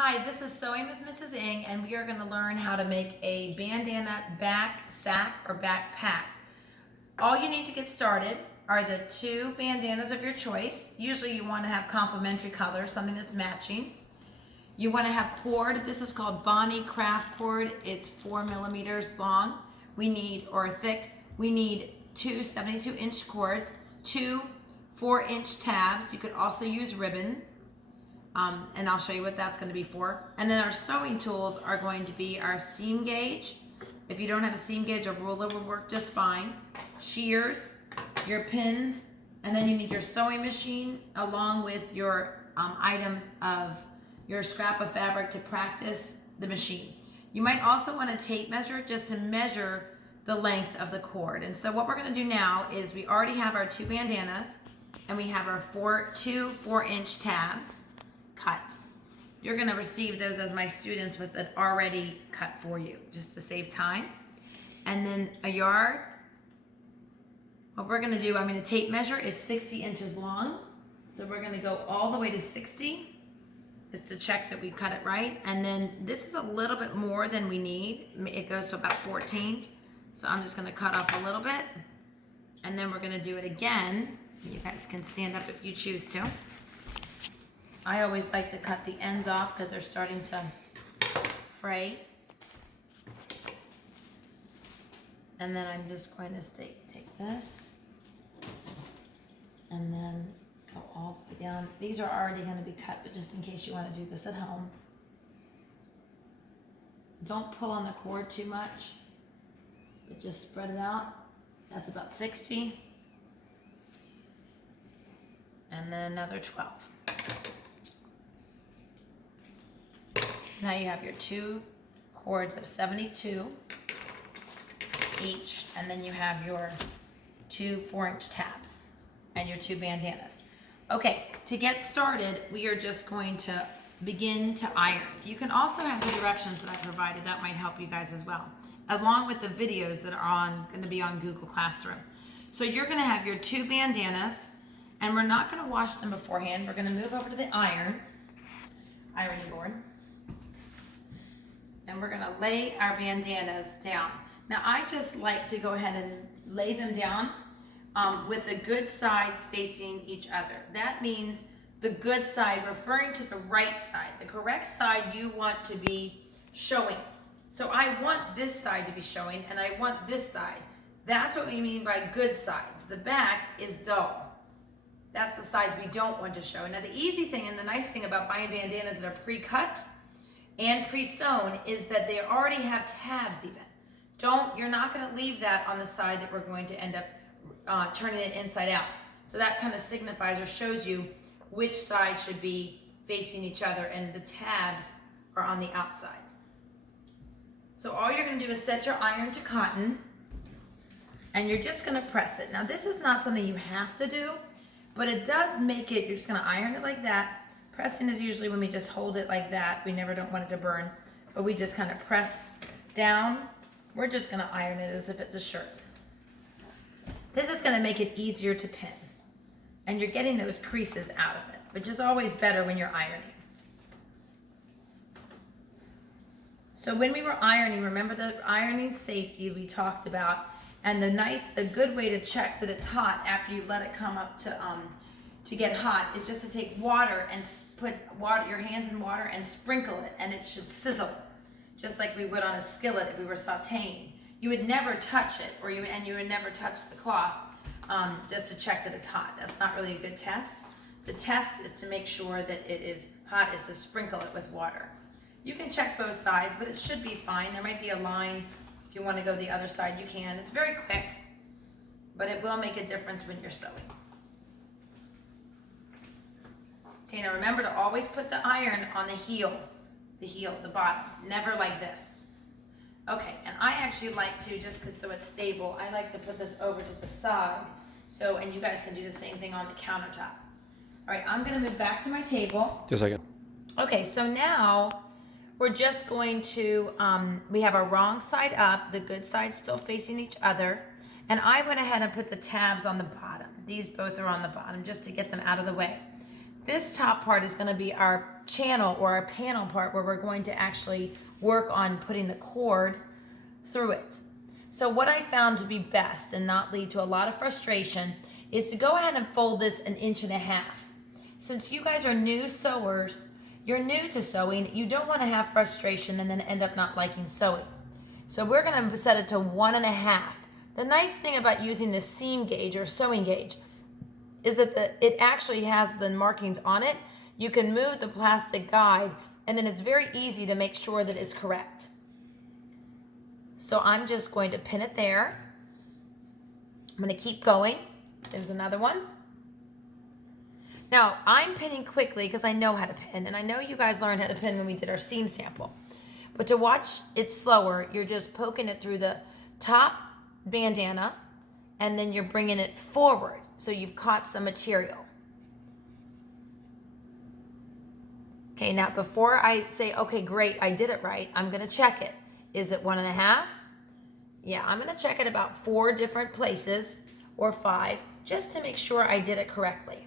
Hi, this is Sewing with Mrs. Ng, and we are going to learn how to make a bandana back sack or backpack. All you need to get started are the two bandanas of your choice. Usually you want to have complementary colors, something that's matching. You want to have cord. This is called Bonnie craft cord. It's 4 millimeters long. We need two 72-inch cords, two 4-inch tabs. You could also use ribbon. And I'll show you what that's going to be for. And then our sewing tools are going to be our seam gauge. If you don't have a seam gauge, a ruler will work just fine. Shears, your pins, and then you need your sewing machine along with your item of your scrap of fabric to practice the machine. You might also want a tape measure just to measure the length of the cord. And so what we're going to do now is we already have our two bandanas and we have our two 4-inch tabs cut. You're going to receive those as my students with it already cut for you, just to save time. And then a yard. What we're going to do, I'm going to tape measure is 60 inches long. So we're going to go all the way to 60 just to check that we cut it right. And then this is a little bit more than we need. It goes to about 14. So I'm just going to cut off a little bit. And then we're going to do it again. You guys can stand up if you choose to. I always like to cut the ends off because they're starting to fray. And then I'm just going to take this and then go all the way down. These are already going to be cut, but just in case you want to do this at home. Don't pull on the cord too much, but just spread it out. That's about 60. And then another 12. Now you have your two cords of 72 each, and then you have your two 4-inch tabs and your two bandanas. Okay, to get started, we are just going to begin to iron. You can also have the directions that I provided. That might help you guys as well, along with the videos that are going to be on Google Classroom. So you're going to have your two bandanas, and we're not going to wash them beforehand. We're going to move over to the ironing board. And we're gonna lay our bandanas down. Now I just like to go ahead and lay them down with the good sides facing each other. That means the good side referring to the right side. The correct side you want to be showing. So I want this side to be showing and I want this side. That's what we mean by good sides. The back is dull. That's the sides we don't want to show. Now the easy thing and the nice thing about buying bandanas that are pre-cut and pre-sewn is that they already have tabs even. You're not gonna leave that on the side that we're going to end up turning it inside out. So that kind of signifies or shows you which side should be facing each other and the tabs are on the outside. So all you're gonna do is set your iron to cotton and you're just gonna press it. Now this is not something you have to do, but it does make it, you're just gonna iron it like that. Pressing is usually when we just hold it like that. We never don't want it to burn, but we just kind of press down. We're just gonna iron it as if it's a shirt. This is gonna make it easier to pin. And you're getting those creases out of it, which is always better when you're ironing. So when we were ironing, remember the ironing safety we talked about, and the good way to check that it's hot after you let it come up to get hot is just to take water and put your hands in water and sprinkle it, and it should sizzle, just like we would on a skillet if we were sauteing. You would never touch it, and you would never touch the cloth just to check that it's hot. That's not really a good test. The test is to make sure that it is hot is to sprinkle it with water. You can check both sides, but it should be fine. There might be a line. If you want to go the other side, you can. It's very quick, but it will make a difference when you're sewing. Okay, now remember to always put the iron on the bottom, never like this. Okay, and I actually like to, so it's stable, I like to put this over to the side, and you guys can do the same thing on the countertop. All right, I'm gonna move back to my table. Just a second. Okay, so now we're just going to, we have our wrong side up, the good side still facing each other, and I went ahead and put the tabs on the bottom. These both are on the bottom just to get them out of the way. This top part is going to be our channel or our panel part where we're going to actually work on putting the cord through it. So what I found to be best and not lead to a lot of frustration is to go ahead and fold this 1.5 inches. Since you guys are new sewers, you're new to sewing, you don't want to have frustration and then end up not liking sewing. So we're going to set it to 1.5. The nice thing about using the seam gauge or sewing gauge is that it actually has the markings on it. You can move the plastic guide and then it's very easy to make sure that it's correct. So I'm just going to pin it there. I'm going to keep going. There's another one. Now I'm pinning quickly because I know how to pin, and I know you guys learned how to pin when we did our seam sample. But to watch it slower, you're just poking it through the top bandana and then you're bringing it forward so you've caught some material. Okay, now before I say, okay, great, I did it right, I'm going to check it. Is it 1.5? Yeah, I'm going to check it about 4 different places or 5 just to make sure I did it correctly.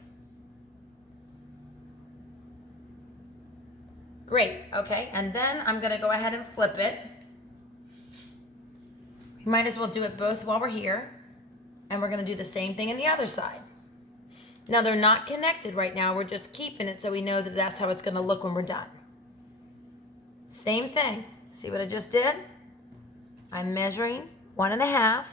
Great, okay, and then I'm going to go ahead and flip it. We might as well do it both while we're here, and we're going to do the same thing on the other side. Now they're not connected right now, we're just keeping it so we know that that's how it's going to look when we're done. Same thing. See what I just did? I'm measuring 1.5,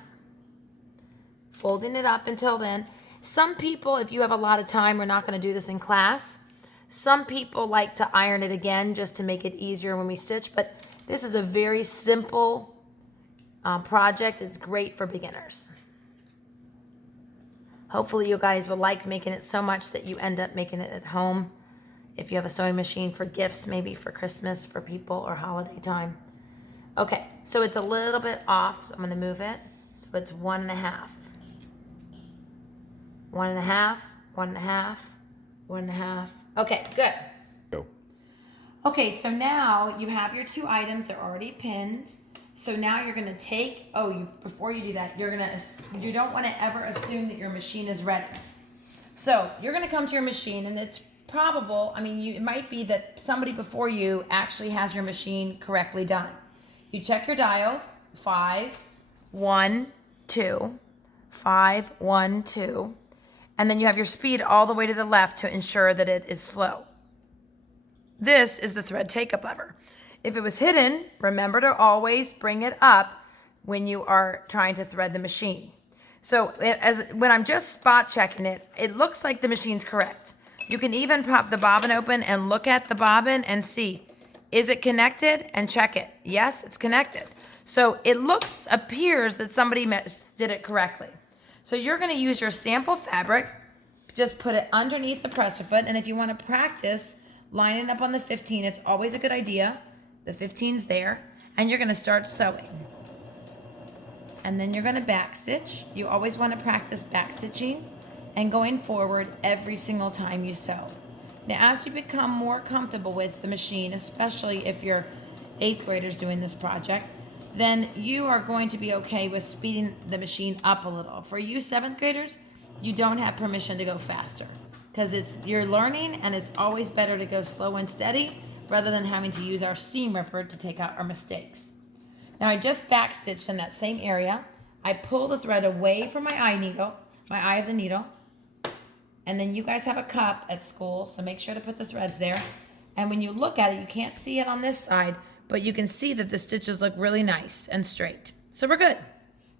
folding it up until then. Some people, if you have a lot of time, we're not going to do this in class. Some people like to iron it again just to make it easier when we stitch, but this is a very simple project. It's great for beginners. Hopefully you guys will like making it so much that you end up making it at home. If you have a sewing machine for gifts, maybe for Christmas for people or holiday time. Okay, so it's a little bit off, so I'm going to move it. So it's 1.5. 1.5, 1.5, 1.5. Okay, good. Go. Okay, so now you have your 2 items. They're already pinned. So now you're going to take, before you do that, you don't want to ever assume that your machine is ready. So you're going to come to your machine, and it's probable, it might be that somebody before you actually has your machine correctly done. You check your dials, 5, 1, 2, 5, 1, 2, and then you have your speed all the way to the left to ensure that it is slow. This is the thread take-up lever. If it was hidden, remember to always bring it up when you are trying to thread the machine. So when I'm just spot checking it, it looks like the machine's correct. You can even pop the bobbin open and look at the bobbin and see, is it connected? And check it. Yes, it's connected. So it appears that somebody did it correctly. So you're going to use your sample fabric, just put it underneath the presser foot, and if you want to practice lining up on the 15, it's always a good idea. The 15's there, and you're going to start sewing. And then you're going to backstitch. You always want to practice backstitching and going forward every single time you sew. Now, as you become more comfortable with the machine, especially if you're 8th graders doing this project, then you are going to be okay with speeding the machine up a little. For you 7th graders, you don't have permission to go faster because you're learning, and it's always better to go slow and steady rather than having to use our seam ripper to take out our mistakes. Now I just backstitched in that same area. I pull the thread away from my eye of the needle, and then you guys have a cup at school, so make sure to put the threads there. And when you look at it, you can't see it on this side, but you can see that the stitches look really nice and straight. So we're good.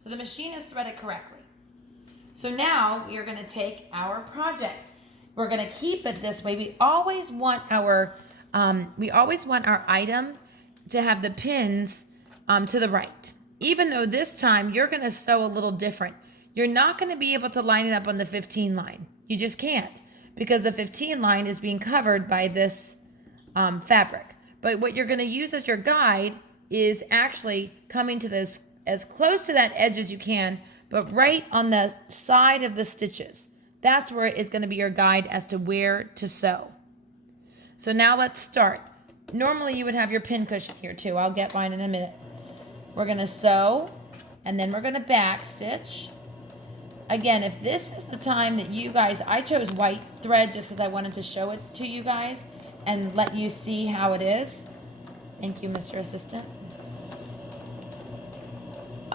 So the machine is threaded correctly. So now we are going to take our project. We're going to keep it this way. We always want our item to have the pins to the right. Even though this time you're going to sew a little different. You're not going to be able to line it up on the 15 line. You just can't, because the 15 line is being covered by this fabric. But what you're going to use as your guide is actually coming to this as close to that edge as you can, but right on the side of the stitches. That's where it's going to be your guide as to where to sew. So now let's start. Normally you would have your pin cushion here too. I'll get mine in a minute. We're going to sew, and then we're going to back stitch. again, if this is the time that you guys, I chose white thread just because I wanted to show it to you guys and let you see how it is. Thank you, Mr. Assistant.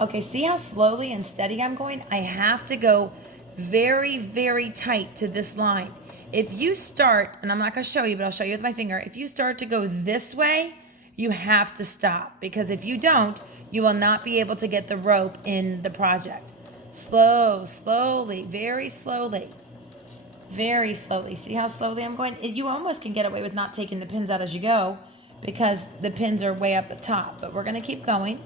Okay, see how slowly and steady I'm going? I have to go very, very tight to this line. If you start, and I'm not going to show you, but I'll show you with my finger. If you start to go this way, you have to stop, because if you don't, you will not be able to get the rope in the project. Slowly, very slowly. Very slowly. See how slowly I'm going? You almost can get away with not taking the pins out as you go, because the pins are way up the top, but we're going to keep going.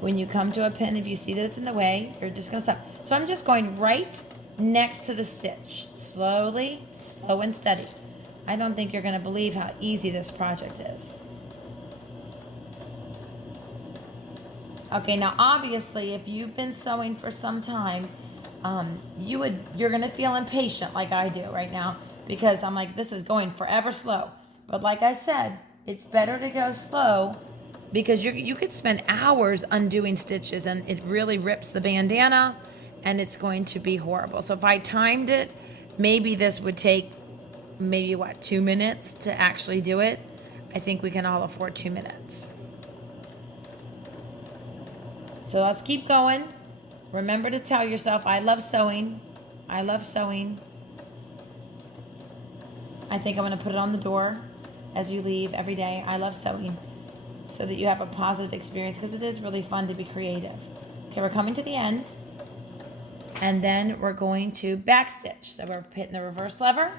When you come to a pin, if you see that it's in the way, you're just going to stop. So I'm just going right next to the stitch. Slowly, slow and steady. I don't think you're going to believe how easy this project is. Okay, now obviously if you've been sewing for some time, you're going to feel impatient like I do right now, because I'm like, this is going forever slow. But like I said, it's better to go slow, because you could spend hours undoing stitches and it really rips the bandana and it's going to be horrible. So if I timed it, maybe this would take maybe 2 minutes to actually do it. I think we can all afford 2 minutes. So let's keep going. Remember to tell yourself, I love sewing. I love sewing. I think I'm going to put it on the door as you leave every day. I love sewing, so that you have a positive experience, because it is really fun to be creative. Okay, we're coming to the end, and then we're going to backstitch. So we're hitting the reverse lever,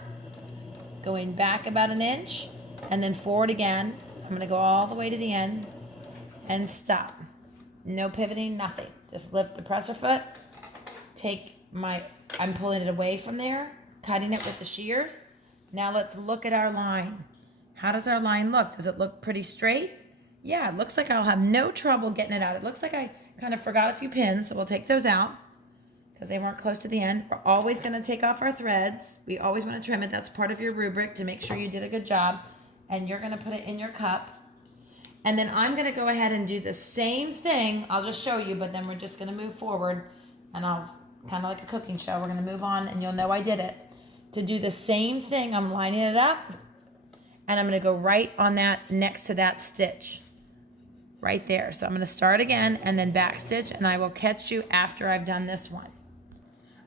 going back about 1 inch, and then forward again. I'm going to go all the way to the end and stop. No pivoting, nothing. Just lift the presser foot, I'm pulling it away from there, cutting it with the shears. Now let's look at our line. How does our line look? Does it look pretty straight? Yeah, it looks like I'll have no trouble getting it out. It looks like I kind of forgot a few pins, so we'll take those out because they weren't close to the end. We're always going to take off our threads. We always want to trim it. That's part of your rubric to make sure you did a good job. And you're going to put it in your cup. And then I'm going to go ahead and do the same thing. I'll just show you, but then we're just going to move forward. And I'll, kind of like a cooking show, we're going to move on and you'll know I did it. To do the same thing, I'm lining it up. And I'm going to go right on that, next to that stitch. Right there. So I'm going to start again and then back stitch, and I will catch you after I've done this one.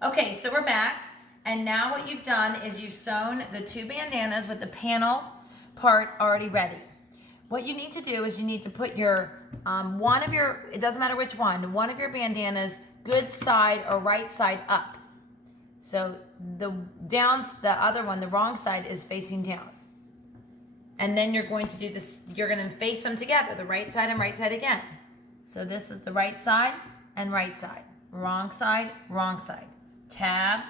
Okay, so we're back, and now what you've done is you've sewn the 2 bandanas with the panel part already ready. What you need to do is you need to put your it doesn't matter which one of your bandanas, good side or right side up. So the other one, the wrong side, is facing down. And then you're going to do this, you're going to face them together, the right side and right side again. So this is the right side and right side. Wrong side, wrong side. Tab,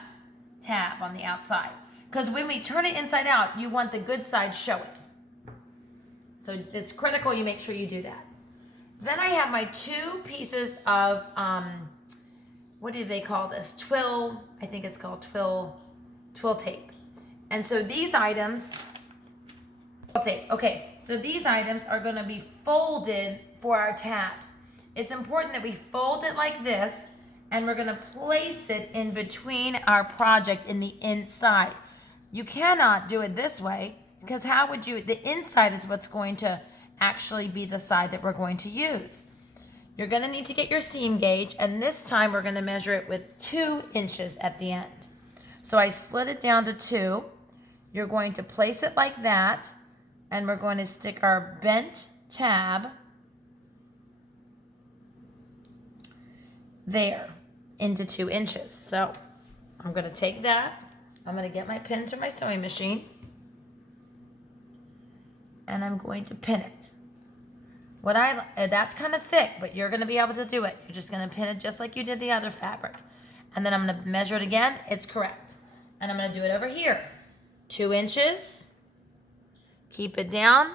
tab on the outside. Because when we turn it inside out, you want the good side showing. So it's critical you make sure you do that. Then I have my 2 pieces of, what do they call this? Twill, I think it's called twill tape. And so these items, okay, so these items are going to be folded for our tabs. It's important that we fold it like this, and we're going to place it in between our project in the inside. You cannot do it this way, because how would you, the inside is what's going to actually be the side that we're going to use. You're going to need to get your seam gauge, and this time we're going to measure it with 2 inches at the end. So I slid it down to 2. You're going to place it like that, and we're going to stick our bent tab there into 2 inches. So I'm going to take that. I'm going to get my pin to my sewing machine, and I'm going to pin it. That's kind of thick, but you're going to be able to do it. You're just going to pin it just like you did the other fabric. And then I'm going to measure it again. It's correct. And I'm going to do it over here. 2 inches. Keep it down.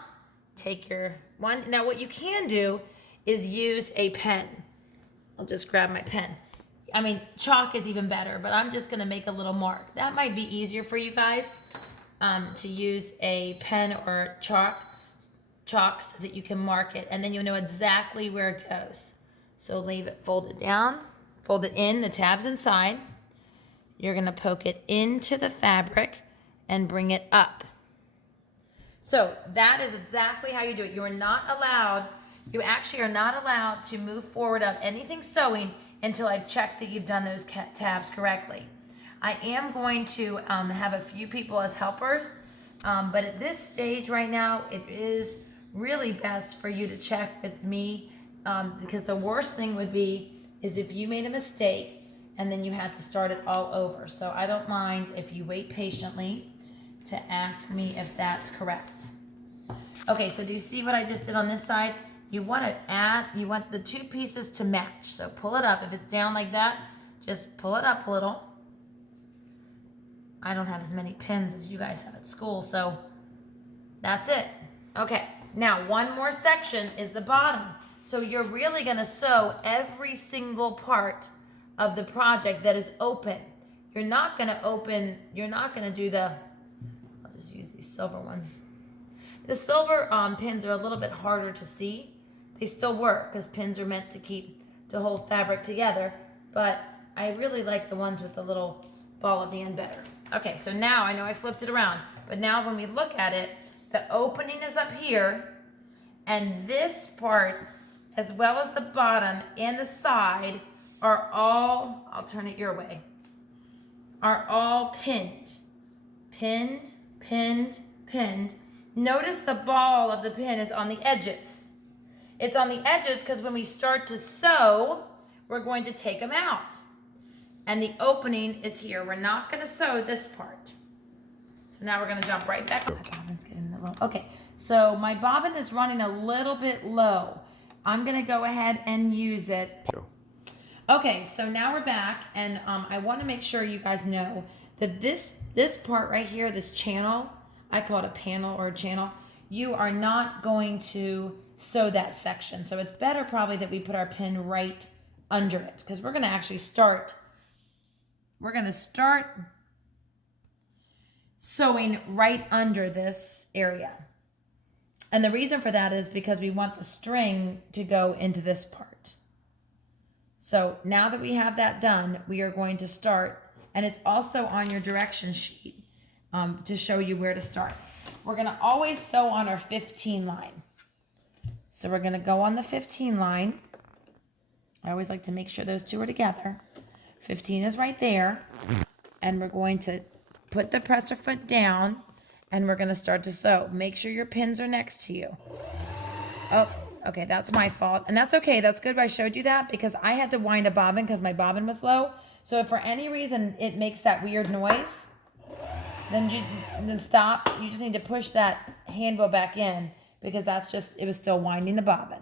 Take your one. Now what you can do is use a pen. I'll just grab my pen. I mean, chalk is even better, but I'm just going to make a little mark. That might be easier for you guys to use a pen or chalk so that you can mark it, and then you'll know exactly where it goes. So leave it folded down, fold it in, the tab's inside. You're gonna poke it into the fabric and bring it up. So that is exactly how you do it. You actually are not allowed to move forward on anything sewing until I've checked that you've done those tabs correctly. I am going to have a few people as helpers, but at this stage right now, it is really best for you to check with me, because the worst thing would be is if you made a mistake and then you had to start it all over. So I don't mind if you wait patiently to ask me if that's correct. Okay, so do you see what I just did on this side? You want the two pieces to match. So pull it up. If it's down like that, just pull it up a little. I don't have as many pins as you guys have at school, so that's it. Okay, now one more section is the bottom. So you're really gonna sew every single part of the project that is open. You're not gonna do the, I'll just use these silver ones. The silver pins are a little bit harder to see. They still work because pins are meant to hold fabric together, but I really like the ones with the little ball at the end better. Okay, so now I know I flipped it around, but now when we look at it, the opening is up here, and this part, as well as the bottom and the side, are all, I'll turn it your way, are all pinned. Pinned, pinned, pinned. Notice the ball of the pin is on the edges. It's on the edges because when we start to sew, we're going to take them out. And the opening is here. We're not going to sew this part. So now we're going to jump right back. My bobbin's getting a little, okay, so my bobbin is running a little bit low. I'm going to go ahead and use it. Okay, so now we're back, and I want to make sure you guys know that this part right here, this channel, I call it a panel or a channel, you are not going to sew that section. So it's better probably that we put our pin right under it, because we're going to actually start sewing right under this area. And the reason for that is because we want the string to go into this part. So now that we have that done, we are going to start, and it's also on your direction sheet to show you where to start. We're going to always sew on our 15 line. So we're going to go on the 15 line. I always like to make sure those two are together. 15 is right there, and we're going to put the presser foot down, and we're going to start to sew. Make sure your pins are next to you. Oh, okay, that's my fault, and that's okay. That's good I showed you that, because I had to wind a bobbin because my bobbin was low. So if for any reason it makes that weird noise, then stop. You just need to push that handle back in, because it was still winding the bobbin.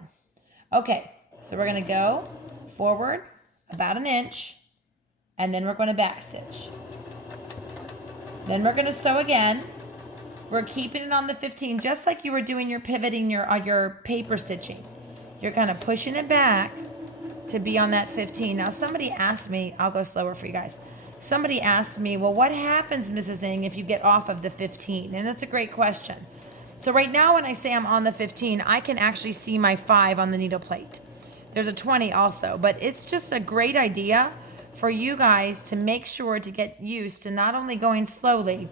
Okay, so we're going to go forward about an inch, and then we're going to back stitch. Then we're going to sew again. We're keeping it on the 15, just like you were doing your pivoting, your paper stitching. You're kind of pushing it back to be on that 15. Now, somebody asked me, I'll go slower for you guys. Somebody asked me, well, what happens, Mrs. Ng, if you get off of the 15? And that's a great question. So right now, when I say I'm on the 15, I can actually see my 5 on the needle plate. There's a 20 also, but it's just a great idea for you guys to make sure to get used to not only going slowly,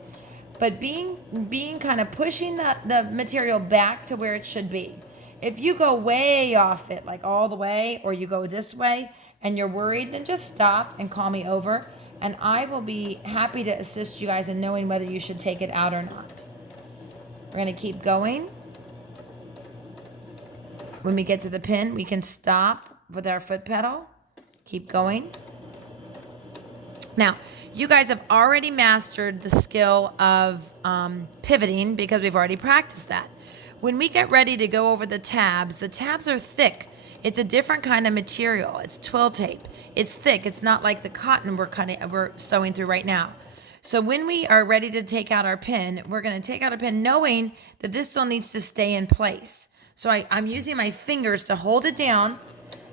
but being kind of pushing the material back to where it should be. If you go way off it, like all the way, or you go this way and you're worried, then just stop and call me over, and I will be happy to assist you guys in knowing whether you should take it out or not. We're going to keep going. When we get to the pin, we can stop with our foot pedal. Keep going. Now, you guys have already mastered the skill of pivoting because we've already practiced that. When we get ready to go over the tabs are thick. It's a different kind of material. It's twill tape. It's thick. It's not like the cotton we're sewing through right now. So when we are ready to take out our pin, we're going to take out our pin knowing that this still needs to stay in place. So I'm using my fingers to hold it down,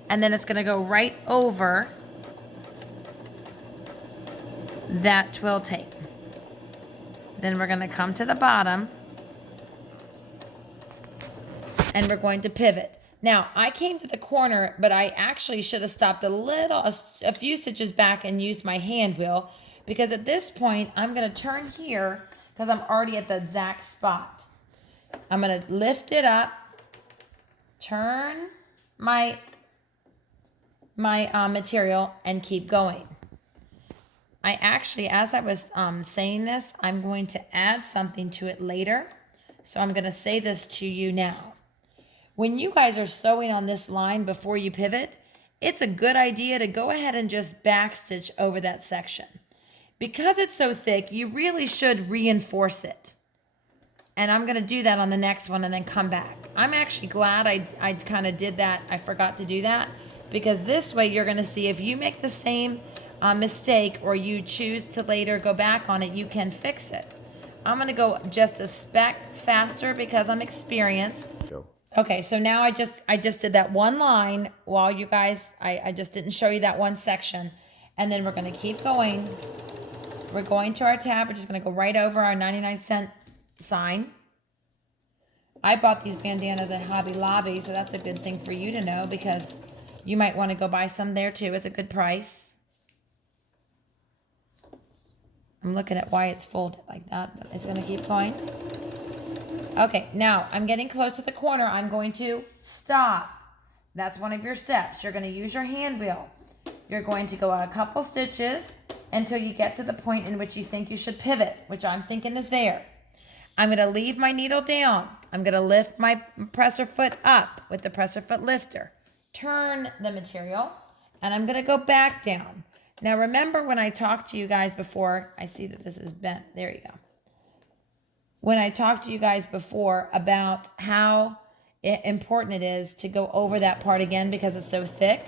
and then it's going to go right over that twill tape. Then we're going to come to the bottom, and we're going to pivot. Now, I came to the corner, but I actually should have stopped a few stitches back and used my hand wheel, because at this point, I'm going to turn here because I'm already at the exact spot. I'm going to lift it up, turn my material, and keep going. I actually, as I was saying this, I'm going to add something to it later. So I'm going to say this to you now. When you guys are sewing on this line before you pivot, it's a good idea to go ahead and just backstitch over that section. Because it's so thick, you really should reinforce it. And I'm going to do that on the next one and then come back. I'm actually glad I kind of did that. I forgot to do that, because this way you're going to see if you make the same mistake or you choose to later go back on it, you can fix it. I'm going to go just a speck faster because I'm experienced. Go. Okay, so now I just did that one line while you guys, I just didn't show you that one section. And then we're going to keep going. We're going to our tab. We're just going to go right over our 99-cent sign. I bought these bandanas at Hobby Lobby, so that's a good thing for you to know, because you might want to go buy some there too. It's a good price. I'm looking at why it's folded like that, but it's going to keep going. Okay, now I'm getting close to the corner. I'm going to stop. That's one of your steps. You're going to use your hand wheel. You're going to go a couple stitches until you get to the point in which you think you should pivot, which I'm thinking is there. I'm going to leave my needle down. I'm going to lift my presser foot up with the presser foot lifter. Turn the material, and I'm going to go back down. Now remember when I talked to you guys before, I see that this is bent. There you go. When I talked to you guys before about how important it is to go over that part again because it's so thick.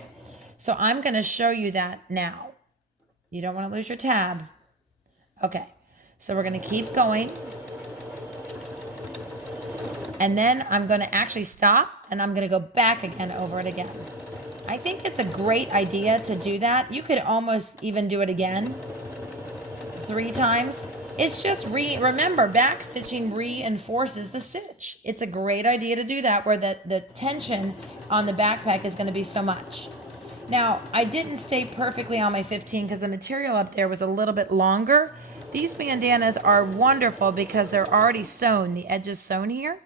So I'm going to show you that now. You don't want to lose your tab. Okay, so we're going to keep going. And then I'm going to actually stop, and I'm going to go back again over it again. I think it's a great idea to do that. You could almost even do it again 3 times. It's just remember, back stitching reinforces the stitch. It's a great idea to do that, where the tension on the backpack is going to be so much. Now, I didn't stay perfectly on my 15 because the material up there was a little bit longer. These bandanas are wonderful because they're already sewn, the edges sewn here,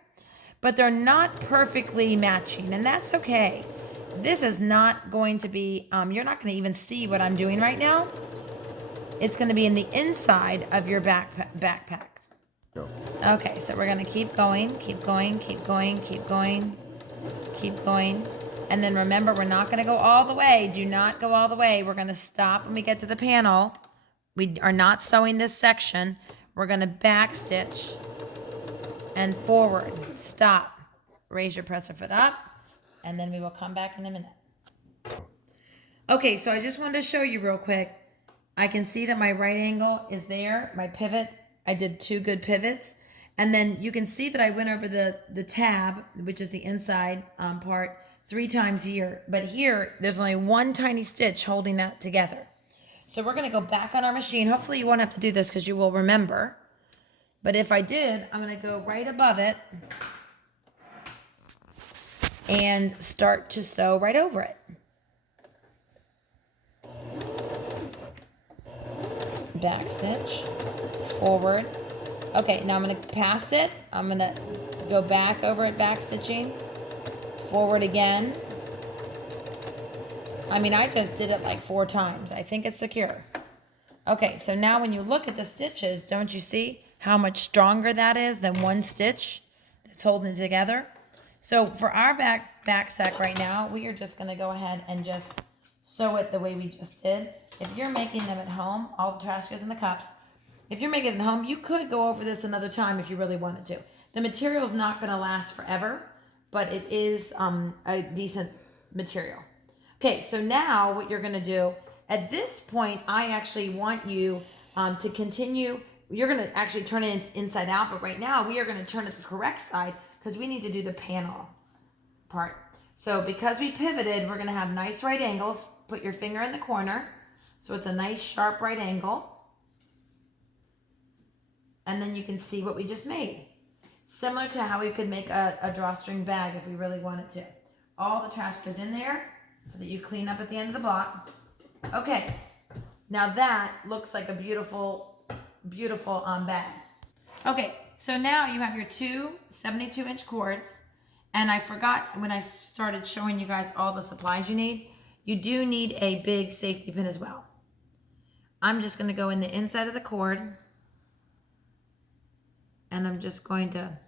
but they're not perfectly matching, and that's okay. This is not going to be, you're not going to even see what I'm doing right now. It's going to be in the inside of your backpack. Go. Okay, so we're going to keep going, keep going, keep going, keep going, keep going. And then remember, we're not going to go all the way. Do not go all the way. We're going to stop when we get to the panel. We are not sewing this section. We're going to back stitch and forward. Stop. Raise your presser foot up, and then we will come back in a minute. Okay, so I just wanted to show you real quick. I can see that my right angle is there, my pivot. I did 2 good pivots. And then you can see that I went over the tab, which is the inside part, 3 times here. But here, there's only 1 tiny stitch holding that together. So we're going to go back on our machine. Hopefully you won't have to do this because you will remember. But if I did, I'm going to go right above it and start to sew right over it. Back stitch, forward. Okay, now I'm going to pass it. I'm going to go back over it, back stitching, forward again. I mean, I just did it like 4 times. I think it's secure. Okay, so now when you look at the stitches, don't you see how much stronger that is than 1 stitch that's holding it together? So for our back sack right now, we are just going to go ahead and just sew it the way we just did. If you're making them at home, all the trash goes in the cups. If you're making it at home, you could go over this another time if you really wanted to. The material is not going to last forever, but it is a decent material. Okay, so now what you're going to do, at this point, I actually want you to continue. You're going to actually turn it inside out, but right now we are going to turn it the correct side because we need to do the panel part. So because we pivoted, we're going to have nice right angles. Put your finger in the corner so it's a nice sharp right angle. And then you can see what we just made. Similar to how we could make a drawstring bag if we really wanted to. all the trash goes in there so that you clean up at the end of the block. Okay, now that looks like a beautiful, beautiful bag. Okay, so now you have your two 72-inch cords. And I forgot when I started showing you guys all the supplies you need, you do need a big safety pin as well. I'm just going to go in the inside of the cord and I'm just going to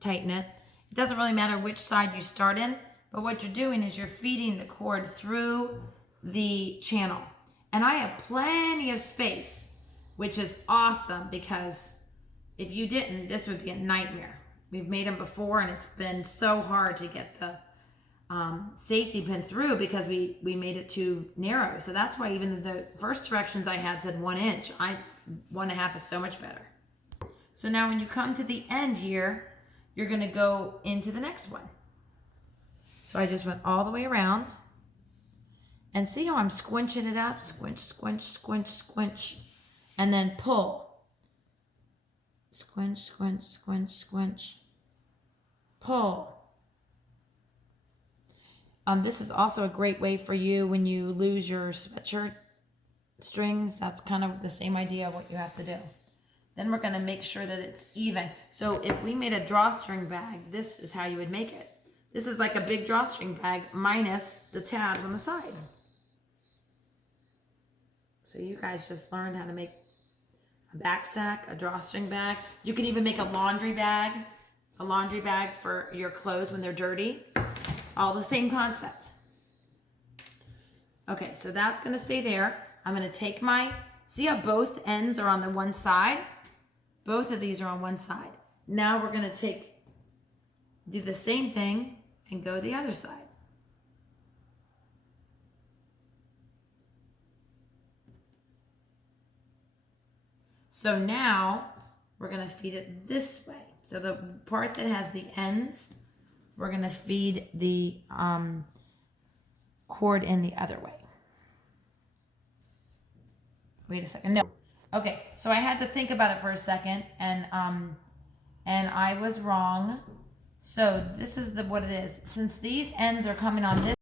tighten it. It doesn't really matter which side you start in, but what you're doing is you're feeding the cord through the channel. And I have plenty of space, which is awesome because if you didn't, this would be a nightmare. We've made them before and it's been so hard to get the safety pin through because we made it too narrow. So that's why even the first directions I had said 1 inch. 1.5 is so much better. So now when you come to the end here, you're gonna go into the next one. So I just went all the way around and see how I'm squinching it up? Squinch, squinch, squinch, squinch, and then pull. Squinch, squinch, squinch, squinch, pull. This is also a great way for you when you lose your sweatshirt strings. That's kind of the same idea of what you have to do. Then we're going to make sure that it's even. So if we made a drawstring bag, this is how you would make it. This is like a big drawstring bag minus the tabs on the side. So you guys just learned how to make a back sack, a drawstring bag. You can even make a laundry bag for your clothes when they're dirty. All the same concept. Okay, so that's gonna stay there. I'm gonna take see how both ends are on the one side? Both of these are on one side. Now we're gonna do the same thing and go the other side. So now we're gonna feed it this way. So the part that has the ends, we're gonna feed the cord in the other way. Wait a second, no. Okay, so I had to think about it for a second and I was wrong. So this is what it is. Since these ends are coming on this